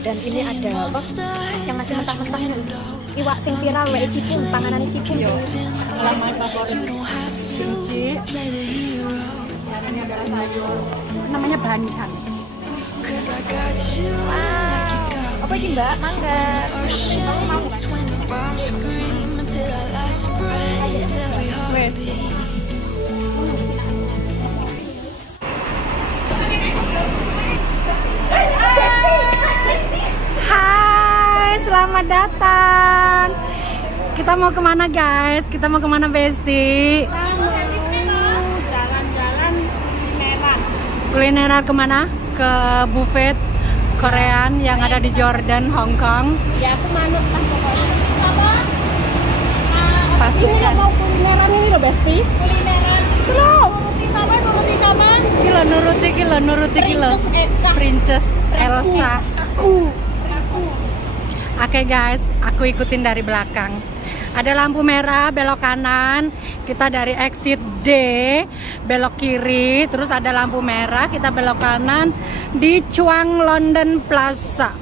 Dan ini ada apa? Yang masih mentah-mentah ini. Iwak sing viral wae cipung, panganan cipung. Lama favorit. Kimchi. Ini adalah sayur. Namanya banihan. Wah, apa ini Mbak? Mangga. Kamu mau nggak? Hai, selamat datang. Kita mau kemana guys? Kita mau kemana Besti? Jalan-jalan Kulineran kemana? Ke buffet Korean yang ada di Jordan, Hong Kong. ya aku manut lah pokoknya. Pasukan. Mau kulineran ini loh Besti. Kulineran. Terus. Nuruti sama. Nuruti kilo. Princess Elsa. Aku. Oke guys, aku ikutin dari belakang. Ada lampu merah, belok kanan. Kita dari exit D, belok kiri. Terus ada lampu merah, kita belok kanan di Chuang London Plaza.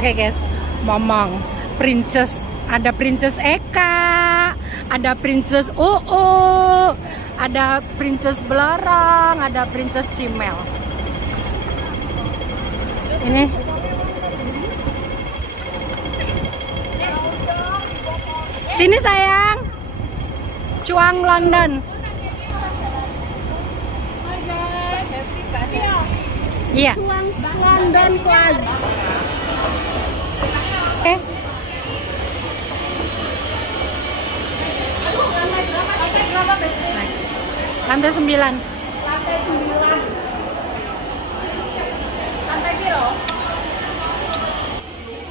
Oke guys, ngomong Princess. Ada Princess Eka, ada Princess UU, ada Princess Belarang, ada Princess Cimel. Ini sini sayang, Chuang London. Iya. Chuang London Plaza. Lantai 9.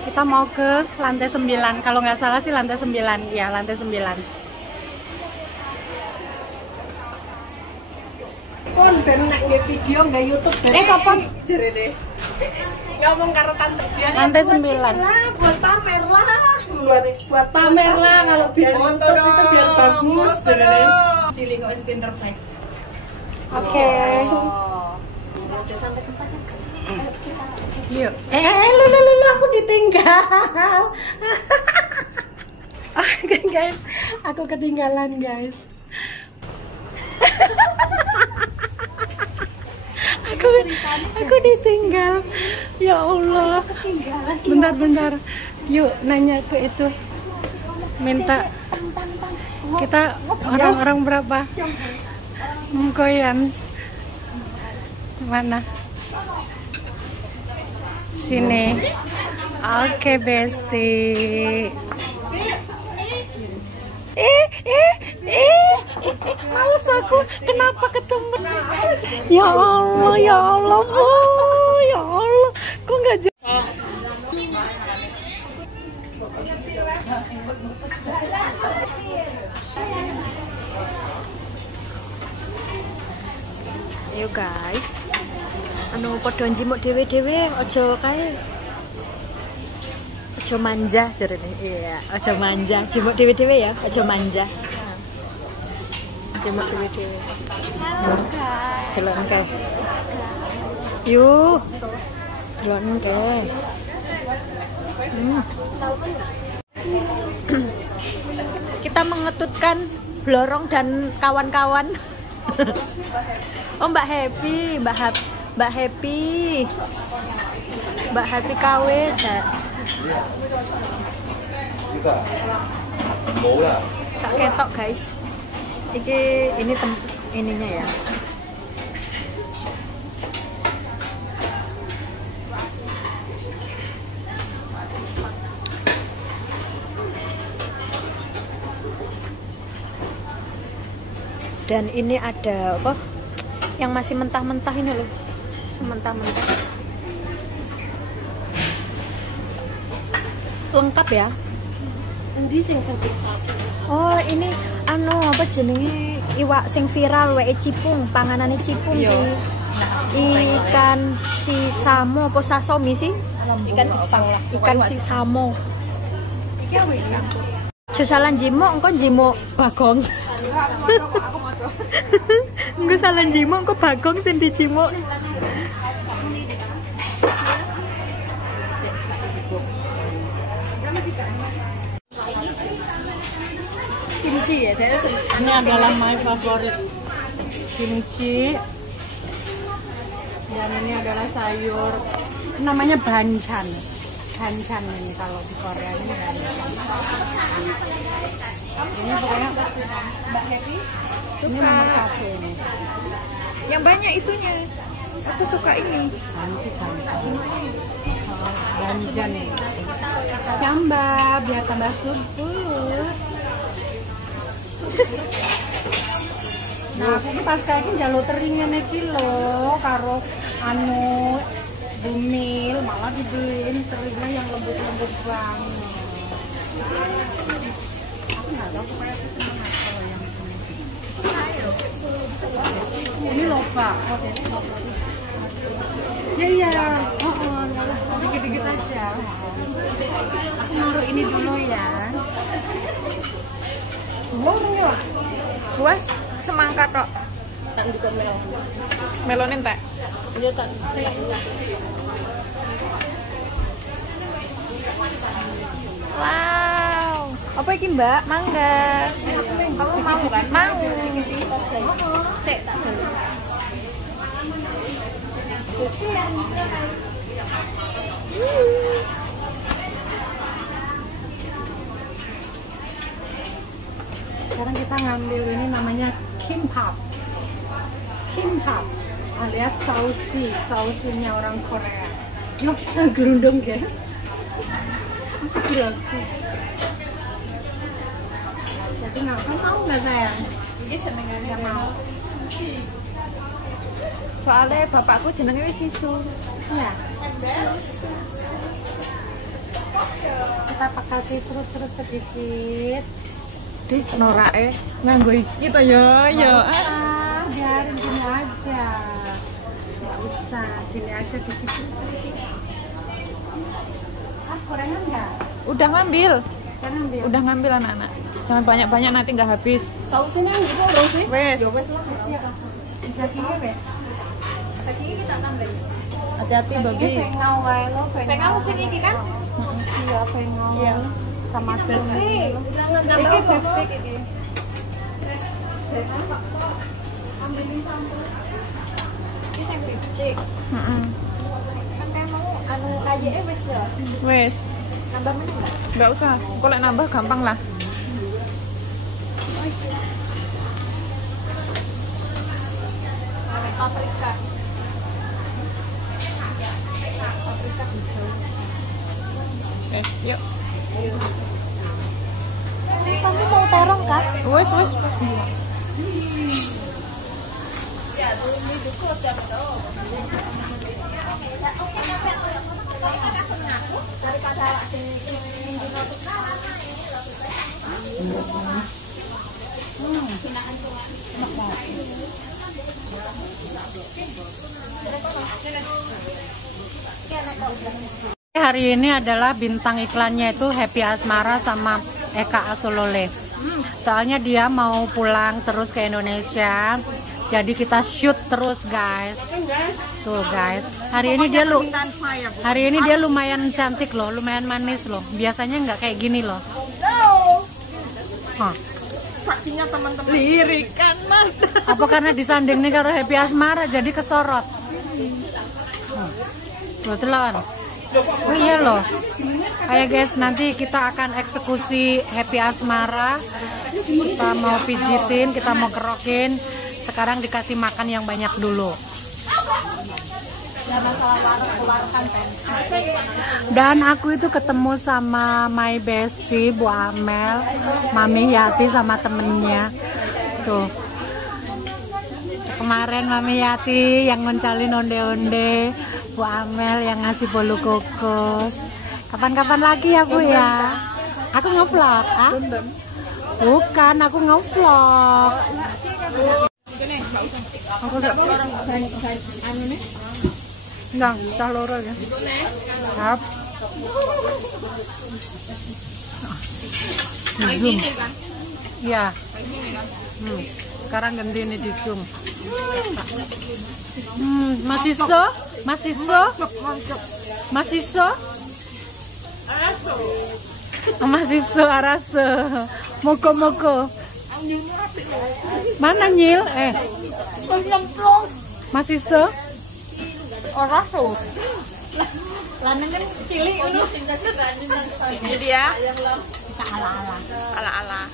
Kita mau ke lantai 9. Kalau nggak salah sih lantai 9. Iya, lantai 9. Pon ben nek nge video nge YouTube. Kapan? Jerene. Ngomong karo tante. Lantai 9. Lah, buat pamer lah. Buat pamer lah kalau biar YouTube itu biar bagus. Jerene. Cili kok wis pinter baik. Oke. Udah sampai tempatnya kan. Yuk. Lu aku ditinggal. Oke guys, aku ketinggalan guys. aku ditinggal. Ya Allah. Bentar. Yuk nanya ke itu. Minta kita orang-orang berapa? Mengkoyan. Mana? Sini. Oke, Besti. Males aku. Kenapa ketemu? Ya Allah, Bu. Ya Allah. Kok nggak jadi? Ayo guys. Anu padha njimuk dhewe-dhewe aja kae. Aja manja jarene. Iya, aja manja. Jimuk dhewe-dhewe ya, aja manja. Jimuk dhewe-dhewe. Halo guys. Halo engke. Yuk. Halo engke. Kita mengetutkan Blorong dan kawan-kawan. Oh Mbak Happy, Mbak Happy KW. Tak ketok guys. Ini ininya ya. Dan ini ada apa? Yang masih mentah-mentah ini loh. Mentah-mentah. Lengkap ya. Endi sing tadi? Oh, ini anu apa jenenge iwak sing viral wae cipung, panganane cipung Iya. Ikan sisamo apa sasomi sih? Ikan sisamo. Iki apa ikan? Jusalan jimo engko jimo bagong. Engko salah jimo engko bagong sing dijimo. kimchi ya, Ini adalah my favorite kimchi. Dan ini adalah sayur, namanya banchan. Banchan ini kalau di Korea ini banchan. Ini pokoknya Mbak Happy ini nomor 1 ini. Yang banyak itunya. Aku suka ini. Banchan nih. Camba biar tambah subur. Nah, aku pas kayak gini jalur teringin iki lho karo anu bumil, malah dibeliin teringnya yang lembut-lembut banget. Aku nggak tahu supaya aku semangat kalau yang ini loh Pak. Iya. Dikit-dikit aja. Aku naruh ini dulu ya. Buas semangka tok. Tak juga melon. Melonin tak? Iya tak. Wow. Apa iki, Mbak? Mangga. Kamu mau kan? Mau. Sik tak dulu. Sekarang kita ngambil ini namanya kimbap. Kimbap alias sausinya orang Korea. Yuk, gerundung ya. Gila. Jadi mau nggak sayang? Ini senengannya Nggak mau. Soalnya bapakku jenenge wis sisu. Ya. Kita kasih serut-serut sedikit. Di norake nganggo iki to ya. Biarin gini aja. Nggak usah, gini aja dikit. Gorengan nggak? Udah ngambil. Kan ngambil. Udah ngambil anak-anak. Jangan banyak-banyak nanti nggak habis. Sausnya gitu dong sih. Wes. Ya wes lah. Iya kan. Dagingnya wes. Dagingnya kita tambah. Hati-hati bagi. Pengau wae lo, Pengau sini iki kan? Iya, pengau. Iya. Sama telur. Iki beefsteak iki. Ambilin sambal. Iki sing beefsteak. Heeh. Kan kayak mau anu kayake wis ya. Wis. Nambah meneh enggak? Enggak usah. Kalau nambah gampang lah. Paprika. Yuk. Kamu mau terong kan? Wes. Hari ini adalah bintang iklannya itu Happy Asmara sama Eka Asolole. Soalnya dia mau pulang terus ke Indonesia. Jadi kita shoot terus guys. Tuh guys. Hari ini dia lumayan cantik loh, lumayan manis loh. Biasanya nggak kayak gini loh. Hah. Saksinya teman-teman. Lirikan mantap. Apa karena disanding nih karo Happy Asmara jadi kesorot. Tuh telan. Oh iya loh. Ayo guys, nanti kita akan eksekusi Happy Asmara. Kita mau pijitin, kita mau kerokin. Sekarang dikasih makan yang banyak dulu. Dan aku itu ketemu sama my bestie Bu Amel, Mami Yati sama temennya. Tuh. Kemarin Mami Yati yang ngoncalin onde-onde, Bu Amel yang ngasih bolu kokos. Kapan-kapan lagi ya Bu ya? Aku nge-vlog, ah? Bukan, aku nge-vlog. Aku udah anu nih. Enggak, cah loro ya. Hap. Zoom. Iya. Sekarang ganti ini di zoom. Masih so araso. Moko. Mana Nyil? Nyemplung. Masih se? Ora tuh. Lanang kan cilik ngono. Ini dia. Ala-ala.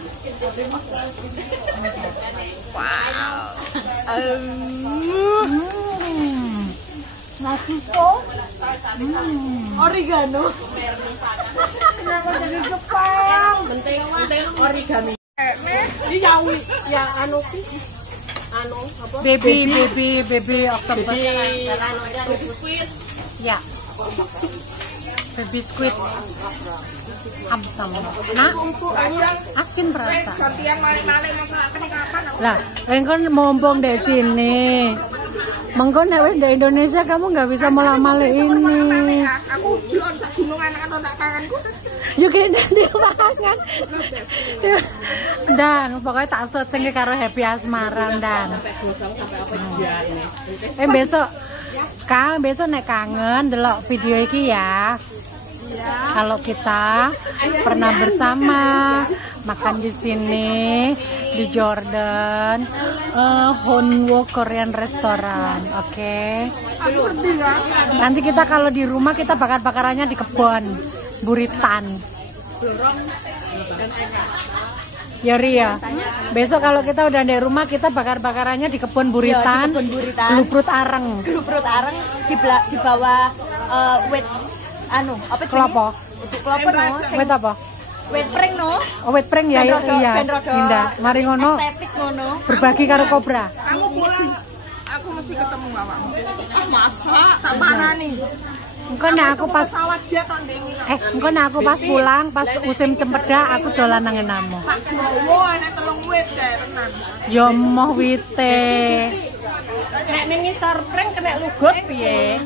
Wow. Nasiso. Oregano. Kenapa jadi Jepang? Penting origami. Diyawi ya anu apa? Baby octopus. Ya. Baby squid. Amtam. Nah, asin berasa. Lah, engkon mombong di sini. Mengko nek wis di Indonesia kamu nggak bisa malah-malah ini. Aku jual sak gunung anak-anak tak kangenku. Juga di pangan. Dan pokoknya tak syuting karo Happy Asmara dan. Besok nek kangen delok video iki ya. Kalau kita pernah bersama makan di sini di Jordan, Honwo Korean Restaurant, oke? Nanti kita kalau di rumah kita bakar-bakarannya di kebun Buritan. Yori ya. Besok kalau kita udah di rumah kita bakar-bakarannya di kebun Buritan. Luprut areng. Di bawah wet anu apa Klopo. Klopo no. Wet apa? Wet pring no. Oh, wet pring ya, iya. Indah. Mari ngono. Berbagi karo kobra. Kamu pulang, aku mesti ketemu awakmu. Masa? Tak parani. Engko nek aku pas engko nek aku pas pulang, pas musim cempedak aku dolan nang enamu. Tak gowo nek telung wit kae tenan. Yo moh wite. Nek ning ngisor pring kena lugut piye?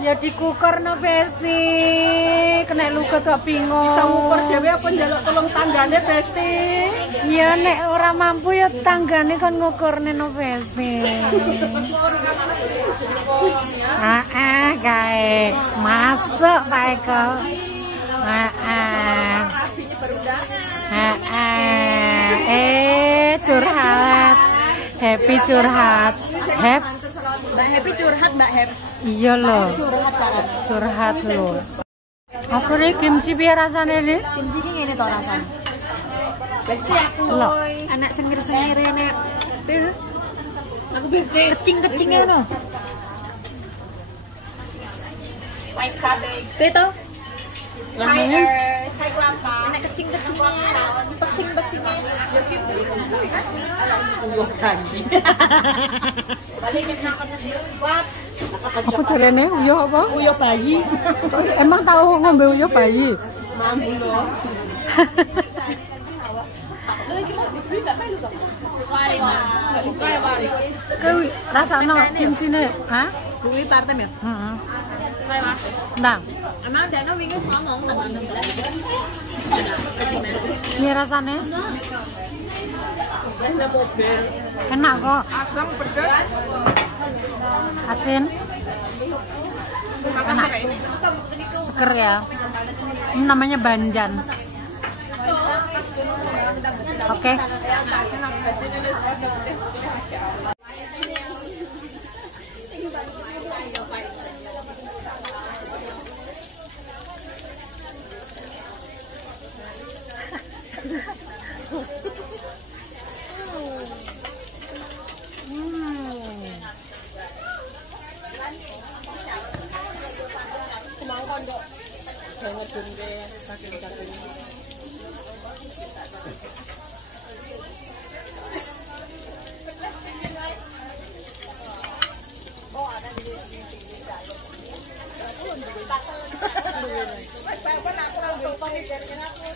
Ya dikukur no Besti. Kena lugut kok bingung. Bisa ngukur dhewe apa njaluk tolong tanggane Besti? Ya nek ora mampu ya tanggane kon ngukurne no Besti. Kae masuk Pak Eko. Curhat. Happy curhat. Mbak Happy curhat, Mbak Happy. Iya loh. Curhat loh. Apa nih kimchi biar rasanya nih? Kimchi ki ngene to rasane. Besti aku. Anak sengir-sengir ini. Aku besti. Kecing-kecingnya ngono. White cabbage. Itu. Lamanya Saya kelapa. Anak kecing-kecingnya. Pesing-pesingnya. Ya gitu. Balikin nak buat. apa jarene uyuh apa? Uyuh bayi. Emang tahu ngombe uyuh bayi? Mampu loh. Kuwi rasane kimchine, ha? Kuwi partem ya? Heeh. Ndang. Emang Dano wingi ngomong nang Ini rasane mobil. enak kok. Asam pedas. Asin. Enak. Seger ya. Ini namanya banjan. Oke.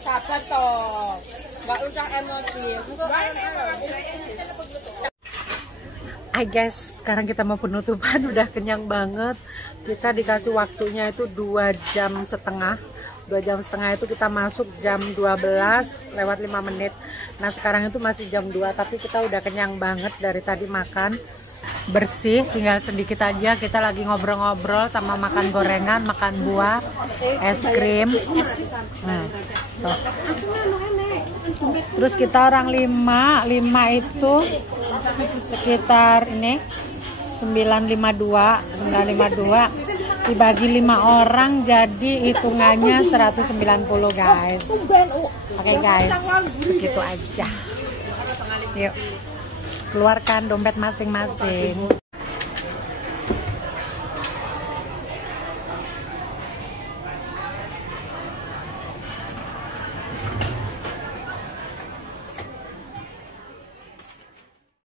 Sabar toh, nggak usah emosi. Hai guys, sekarang kita mau penutupan, udah kenyang banget. Kita dikasih waktunya itu 2,5 jam. 2,5 jam itu kita masuk jam 12 lewat 5 menit. Nah sekarang itu masih jam 2, tapi kita udah kenyang banget dari tadi makan. Bersih, tinggal sedikit aja. Kita lagi ngobrol-ngobrol sama makan gorengan, makan buah, es krim. Nah, tuh. Terus kita orang 5 itu sekitar ini 952 dibagi 5 orang jadi hitungannya 190 guys. Oke guys, segitu aja. Yuk, keluarkan dompet masing-masing.